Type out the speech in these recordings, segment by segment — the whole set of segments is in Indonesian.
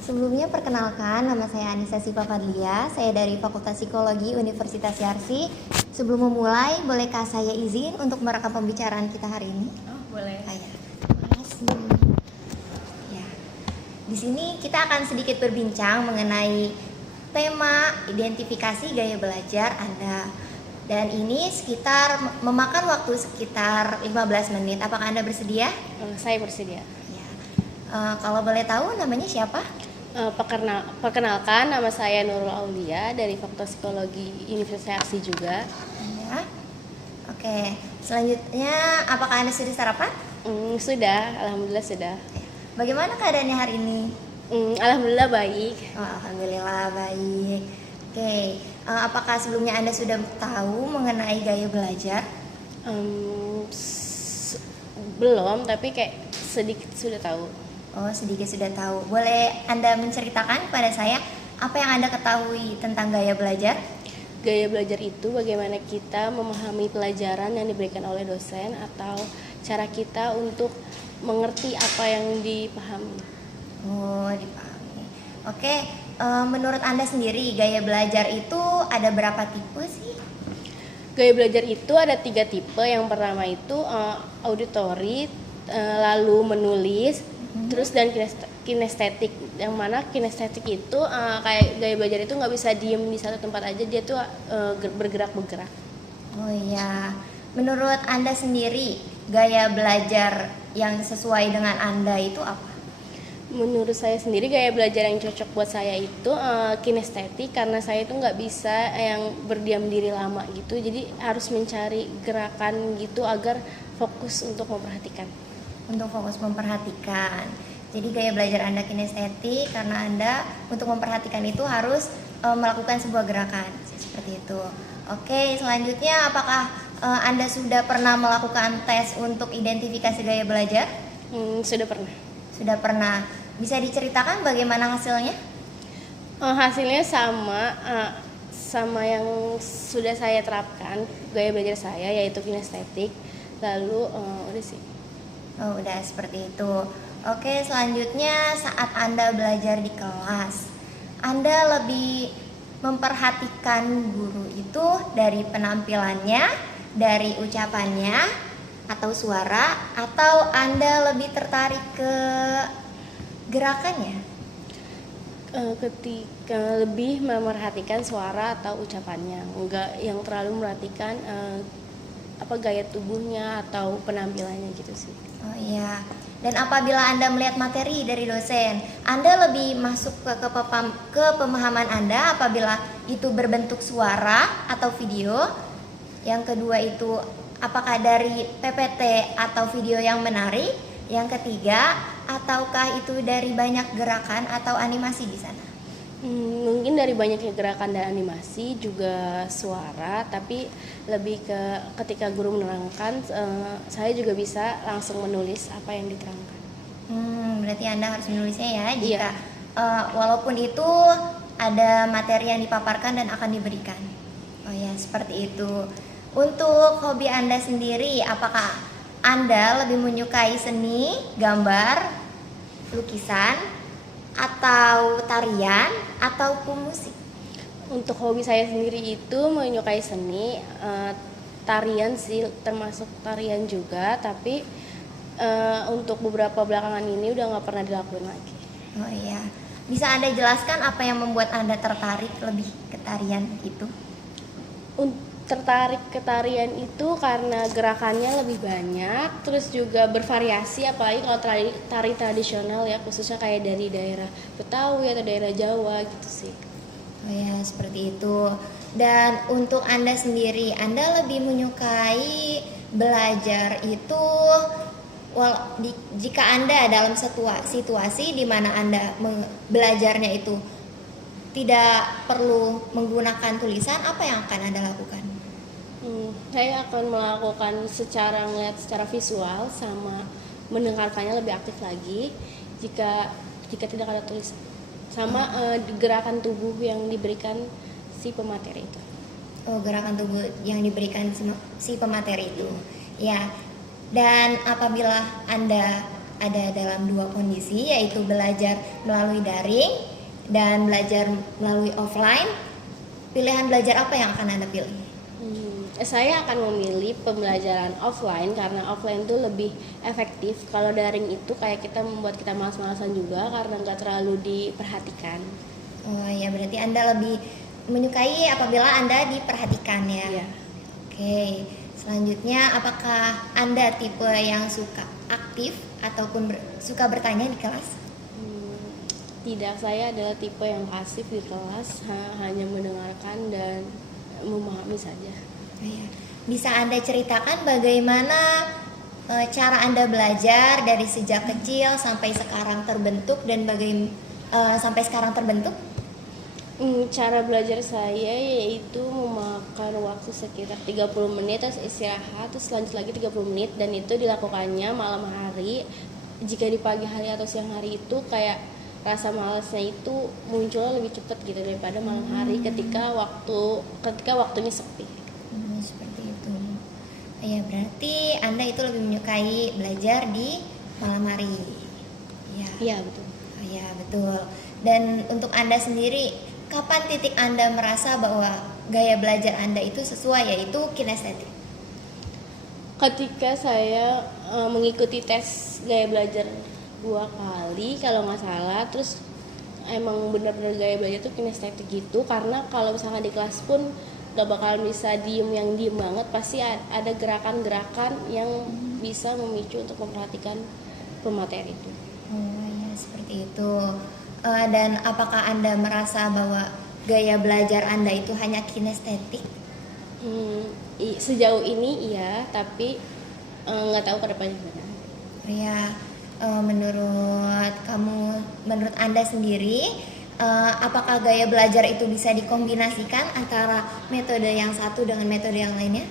Sebelumnya perkenalkan, nama saya Anissa Siva Fadlia, saya dari Fakultas Psikologi Universitas Yarsi. Sebelum memulai, bolehkah saya izin untuk merekam pembicaraan kita hari ini? Oh, boleh. Ya, terima kasih. Ya, di sini kita akan sedikit berbincang mengenai tema identifikasi gaya belajar Anda. Dan ini memakan waktu sekitar 15 menit. Apakah Anda bersedia? Saya bersedia. Ya. Kalau boleh tahu namanya siapa? Perkenalkan, nama saya Nurul Aulia dari Fakultas Psikologi Universitas Yarsi juga. Ya. Oke, selanjutnya apakah Anda sudah sarapan? Sudah, alhamdulillah sudah. Bagaimana keadaannya hari ini? Alhamdulillah baik. Oh, alhamdulillah baik. Oke, apakah sebelumnya Anda sudah tahu mengenai gaya belajar? Belum, tapi kayak sedikit sudah tahu. Oh, sedikit sudah tahu. Boleh Anda menceritakan pada saya apa yang Anda ketahui tentang gaya belajar? Gaya belajar itu bagaimana kita memahami pelajaran yang diberikan oleh dosen atau cara kita untuk mengerti apa yang dipahami. Oh, dipahami. Oke, menurut Anda sendiri gaya belajar itu ada berapa tipe sih? Gaya belajar itu ada 3 tipe. Yang pertama itu auditory, lalu menulis, terus dan kinestetik. Yang mana kinestetik itu kayak gaya belajar itu nggak bisa diem di satu tempat aja, dia tuh bergerak-bergerak. Oh iya, menurut Anda sendiri gaya belajar yang sesuai dengan Anda itu apa? Menurut saya sendiri gaya belajar yang cocok buat saya itu kinestetik, karena saya itu nggak bisa yang berdiam diri lama gitu, jadi harus mencari gerakan gitu agar fokus untuk memperhatikan. Untuk fokus memperhatikan. Jadi gaya belajar Anda kinestetik karena Anda untuk memperhatikan itu harus melakukan sebuah gerakan seperti itu. Oke, selanjutnya apakah Anda sudah pernah melakukan tes untuk identifikasi gaya belajar? Sudah pernah. Sudah pernah. Bisa diceritakan bagaimana hasilnya? Hasilnya sama yang sudah saya terapkan gaya belajar saya, yaitu kinestetik. Lalu udah sih. Oh, udah seperti itu. Oke, selanjutnya saat Anda belajar di kelas, Anda lebih memperhatikan guru itu dari penampilannya, dari ucapannya, atau suara, atau Anda lebih tertarik ke gerakannya? Ketika lebih memerhatikan suara atau ucapannya, enggak yang terlalu memperhatikan gaya tubuhnya atau penampilannya gitu sih. Oh iya. Dan apabila Anda melihat materi dari dosen, Anda lebih masuk ke pemahaman Anda apabila itu berbentuk suara atau video. Yang kedua itu apakah dari PPT atau video yang menarik. Yang ketiga, ataukah itu dari banyak gerakan atau animasi di sana? Mungkin dari banyaknya gerakan dan animasi, juga suara, tapi lebih ke ketika guru menerangkan, saya juga bisa langsung menulis apa yang diterangkan. Berarti Anda harus menulisnya ya jika walaupun itu ada materi yang dipaparkan dan akan diberikan. Oh ya, seperti itu. Untuk hobi Anda sendiri, apakah Anda lebih menyukai seni, gambar, lukisan, atau tarian, ataupun musik? Untuk hobi saya sendiri itu menyukai seni, tarian sih, termasuk tarian juga, tapi untuk beberapa belakangan ini udah nggak pernah dilakuin lagi. Oh iya, bisa Anda jelaskan apa yang membuat Anda tertarik lebih ke tarian itu? Tertarik ke tarian itu karena gerakannya lebih banyak, terus juga bervariasi, apalagi kalau tari tradisional ya, khususnya kayak dari daerah Betawi atau daerah Jawa gitu sih. Oh ya, seperti itu. Dan untuk Anda sendiri, Anda lebih menyukai belajar itu jika Anda dalam situasi di mana Anda belajarnya itu tidak perlu menggunakan tulisan, apa yang akan Anda lakukan? Saya akan melakukan melihat secara visual sama mendengarkannya lebih aktif lagi jika tidak ada tulisan, sama gerakan tubuh yang diberikan si pemateri itu. Oh, gerakan tubuh yang diberikan si pemateri itu. Ya. Dan apabila Anda ada dalam dua kondisi, yaitu belajar melalui daring dan belajar melalui offline. Pilihan belajar apa yang akan Anda pilih? Saya akan memilih pembelajaran offline karena offline itu lebih efektif. Kalau daring itu kayak kita membuat kita malas-malasan juga karena nggak terlalu diperhatikan. Oh ya, berarti Anda lebih menyukai apabila Anda diperhatikan ya. Iya. Oke, selanjutnya apakah Anda tipe yang suka aktif ataupun suka bertanya di kelas? Tidak, saya adalah tipe yang pasif di kelas, hanya mendengarkan dan memahami saja. Oh ya. Bisa Anda ceritakan bagaimana cara Anda belajar dari sejak kecil sampai sekarang terbentuk dan sampai sekarang terbentuk? Cara belajar saya yaitu memakan waktu sekitar 30 menit, terus istirahat, terus lanjut lagi 30 menit, dan itu dilakukannya malam hari. Jika di pagi hari atau siang hari itu kayak rasa malasnya itu muncul lebih cepat gitu daripada malam hari ketika waktunya sepi. Seperti itu. Ya, berarti Anda itu lebih menyukai belajar di malam hari. Ya. Iya, betul. Oh, ya, betul. Dan untuk Anda sendiri, kapan titik Anda merasa bahwa gaya belajar Anda itu sesuai, yaitu kinestetik? Ketika saya mengikuti tes gaya belajar 2 kali kalau nggak salah, terus emang benar-benar gaya belajar tuh kinestetik gitu, karena kalau misalkan di kelas pun gak bakalan bisa diem banget, pasti ada gerakan-gerakan yang bisa memicu untuk memperhatikan pemateri itu. Oh ya, seperti itu. Dan apakah Anda merasa bahwa gaya belajar Anda itu hanya kinestetik? Sejauh ini iya, tapi nggak tahu ke depannya gimana. Ya, menurut Anda sendiri, apakah gaya belajar itu bisa dikombinasikan antara metode yang satu dengan metode yang lainnya?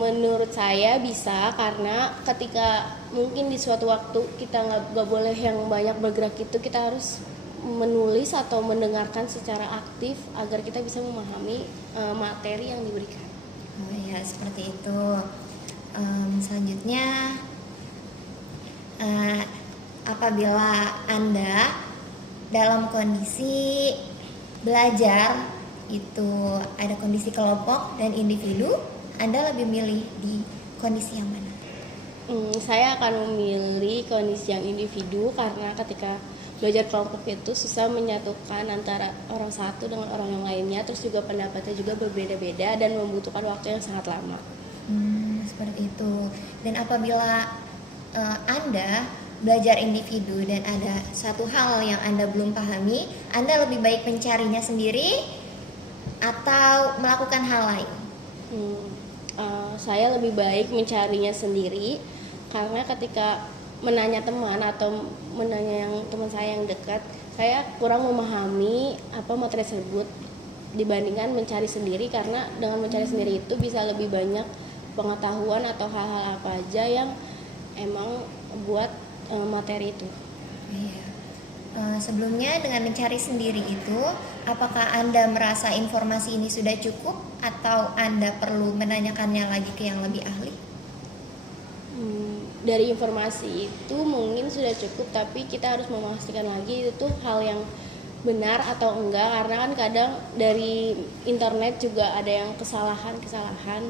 Menurut saya bisa, karena ketika mungkin di suatu waktu kita nggak boleh yang banyak bergerak itu, kita harus menulis atau mendengarkan secara aktif agar kita bisa memahami materi yang diberikan. Oh ya, seperti itu. Selanjutnya, apabila Anda dalam kondisi belajar itu ada kondisi kelompok dan individu, Anda lebih milih di kondisi yang mana? Saya akan memilih kondisi yang individu karena ketika belajar kelompok itu susah menyatukan antara orang satu dengan orang yang lainnya, terus juga pendapatnya juga berbeda-beda dan membutuhkan waktu yang sangat lama. Seperti itu. Dan apabila Anda belajar individu dan ada satu hal yang Anda belum pahami, Anda lebih baik mencarinya sendiri atau melakukan hal lain? Saya lebih baik mencarinya sendiri, karena ketika menanya teman atau menanya yang teman saya yang dekat, saya kurang memahami apa materi tersebut dibandingkan mencari sendiri, karena dengan mencari sendiri itu bisa lebih banyak pengetahuan atau hal-hal apa aja yang emang buat materi itu. Iya. Sebelumnya dengan mencari sendiri itu, apakah Anda merasa informasi ini sudah cukup atau Anda perlu menanyakannya lagi ke yang lebih ahli? Dari informasi itu mungkin sudah cukup, tapi kita harus memastikan lagi itu hal yang benar atau enggak, karena kan kadang dari internet juga ada yang kesalahan.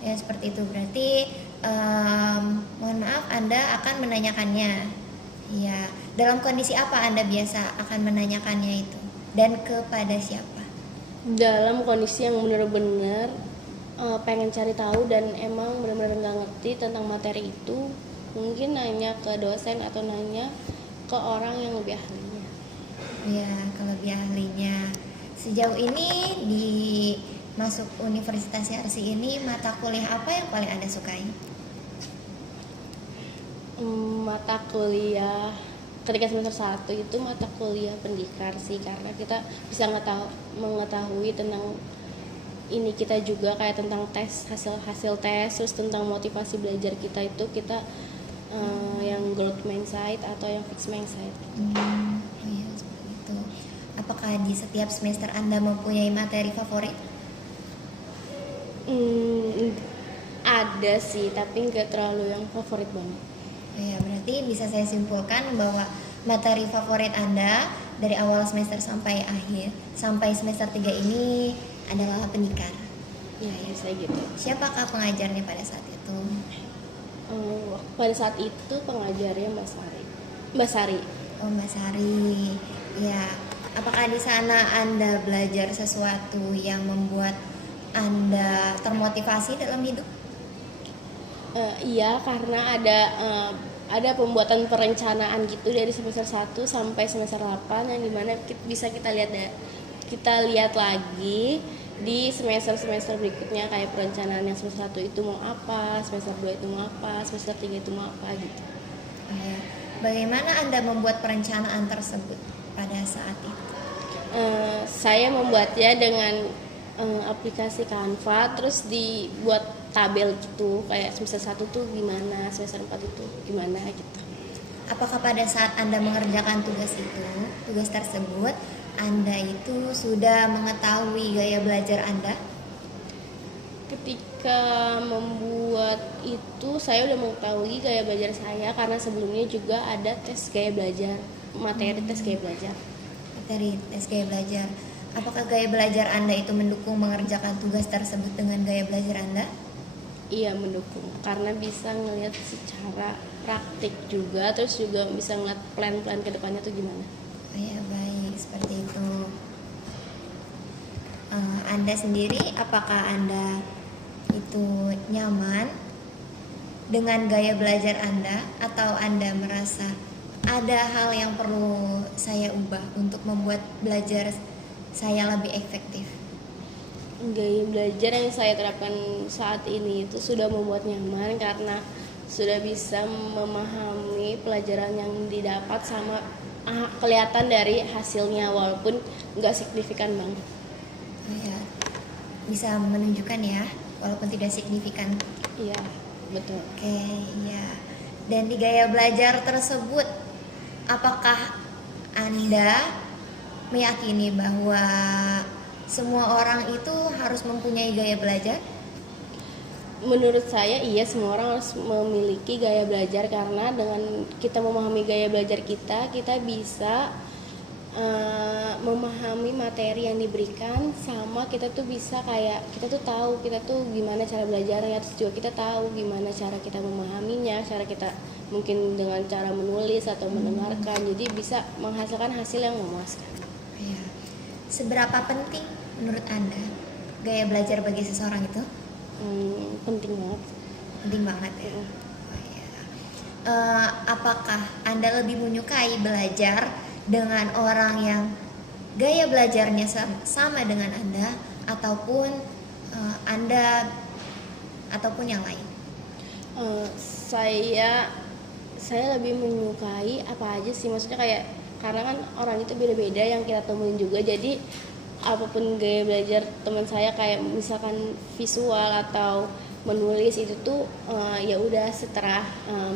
Ya, seperti itu. Berarti mohon maaf, Anda akan menanyakannya. Ya, dalam kondisi apa Anda biasa akan menanyakannya itu? Dan kepada siapa? Dalam kondisi yang benar-benar pengen cari tahu dan emang benar-benar nggak ngerti tentang materi itu, mungkin nanya ke dosen atau nanya ke orang yang lebih ahlinya. Ya, ke lebih ahlinya. Sejauh ini di masuk Universitas Yarsi ini, mata kuliah apa yang paling Anda sukai? Mata kuliah ketika semester 1 itu mata kuliah pendikar sih, karena kita bisa mengetahui tentang ini, kita juga kayak tentang tes, hasil tes, terus tentang motivasi belajar kita itu kita yang growth mindset atau yang fixed mindset. Iya, seperti itu. Apakah di setiap semester Anda mempunyai materi favorit? Ada sih, tapi nggak terlalu yang favorit banget. Ya, berarti bisa saya simpulkan bahwa materi favorit Anda dari awal semester sampai akhir, sampai semester 3 ini adalah pendikar. Ya, bisa gitu. Siapakah pengajarnya pada saat itu? Pada saat itu pengajarnya Mbak Sari. Mbak Sari. Oh, Mbak Sari. Ya, apakah di sana Anda belajar sesuatu yang membuat Anda termotivasi dalam hidup? Iya, karena ada pembuatan perencanaan gitu dari semester 1 sampai semester 8 yang dimana bisa kita lihat lagi di semester berikutnya, kayak perencanaan yang semester 1 itu mau apa, semester 2 itu mau apa, semester 3 itu mau apa gitu. Ya. Bagaimana Anda membuat perencanaan tersebut pada saat itu? Saya membuatnya dengan aplikasi Canva, terus dibuat tabel gitu, kayak semester 1 tuh gimana, semester 4 itu gimana gitu. Apakah pada saat Anda mengerjakan tugas tersebut, Anda itu sudah mengetahui gaya belajar Anda? Ketika membuat itu saya udah mengetahui gaya belajar saya, karena sebelumnya juga ada tes gaya belajar, materi tes gaya belajar. Materi tes gaya belajar. Apakah gaya belajar Anda itu mendukung mengerjakan tugas tersebut dengan gaya belajar Anda? Iya, mendukung, karena bisa ngelihat secara praktik juga, terus juga bisa ngeliat plan-plan ke depannya tuh gimana. Oh ya, baik, seperti itu. Anda sendiri, apakah Anda itu nyaman dengan gaya belajar Anda, atau Anda merasa ada hal yang perlu saya ubah untuk membuat belajar saya lebih efektif? Gaya belajar yang saya terapkan saat ini itu sudah membuat nyaman, karena sudah bisa memahami pelajaran yang didapat sama kelihatan dari hasilnya, walaupun nggak signifikan banget. Oh ya, bisa menunjukkan ya, walaupun tidak signifikan. Iya, betul. Oke, ya. Dan di gaya belajar tersebut, apakah Anda meyakini bahwa semua orang itu harus mempunyai gaya belajar? Menurut saya iya, semua orang harus memiliki gaya belajar, karena dengan kita memahami gaya belajar kita bisa memahami materi yang diberikan, sama kita tuh bisa kayak kita tuh tahu kita tuh gimana cara belajarnya, terus juga kita tahu gimana cara kita memahaminya, cara kita mungkin dengan cara menulis atau mendengarkan, jadi bisa menghasilkan hasil yang memuaskan. Ya. Seberapa penting menurut Anda gaya belajar bagi seseorang itu? Penting banget. Penting banget ya. Oh, ya. Apakah Anda lebih menyukai belajar dengan orang yang gaya belajarnya sama dengan Anda, ataupun Anda ataupun yang lain? Saya lebih menyukai apa aja sih, maksudnya kayak karena kan orang itu beda-beda yang kita temuin juga, jadi apapun gaya belajar teman saya, kayak misalkan visual atau menulis itu tuh ya udah seterah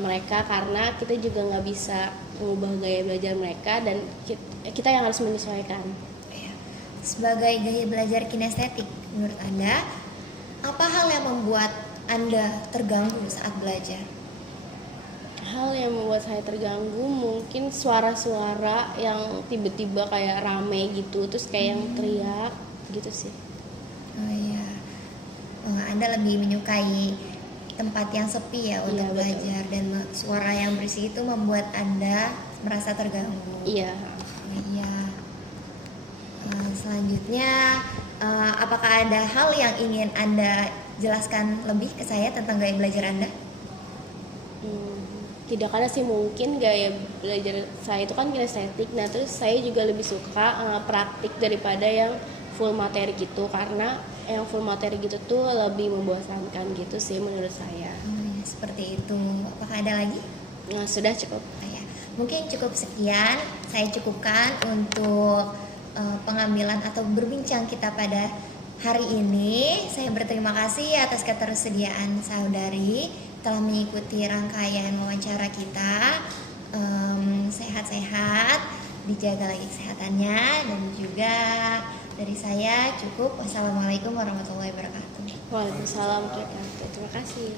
mereka, karena kita juga nggak bisa mengubah gaya belajar mereka, dan kita yang harus menyesuaikan. Sebagai gaya belajar kinestetik, menurut Anda apa hal yang membuat Anda terganggu saat belajar? Hal yang membuat saya terganggu mungkin suara-suara yang tiba-tiba kayak rame gitu, terus kayak yang teriak gitu sih. Oh iya, Anda lebih menyukai tempat yang sepi ya untuk belajar, dan suara yang berisik itu membuat Anda merasa terganggu. Iya. Iya. Selanjutnya, apakah ada hal yang ingin Anda jelaskan lebih ke saya tentang gaya belajar Anda? Tidak ada sih, mungkin gaya belajar saya itu kan kinestetik, nah terus saya juga lebih suka praktik daripada yang full materi gitu, karena yang full materi gitu tuh lebih membosankan gitu sih menurut saya. Ya, seperti itu. Apakah ada lagi? Nah, sudah cukup. Ya, mungkin cukup sekian saya cukupkan untuk pengambilan atau berbincang kita pada hari ini. Saya berterima kasih atas ketersediaan saudari telah mengikuti rangkaian wawancara kita. Sehat-sehat, dijaga lagi kesehatannya, dan juga dari saya cukup. Wassalamualaikum warahmatullahi wabarakatuh. Waalaikumsalam warahmatullahi wabarakatuh. Terima kasih.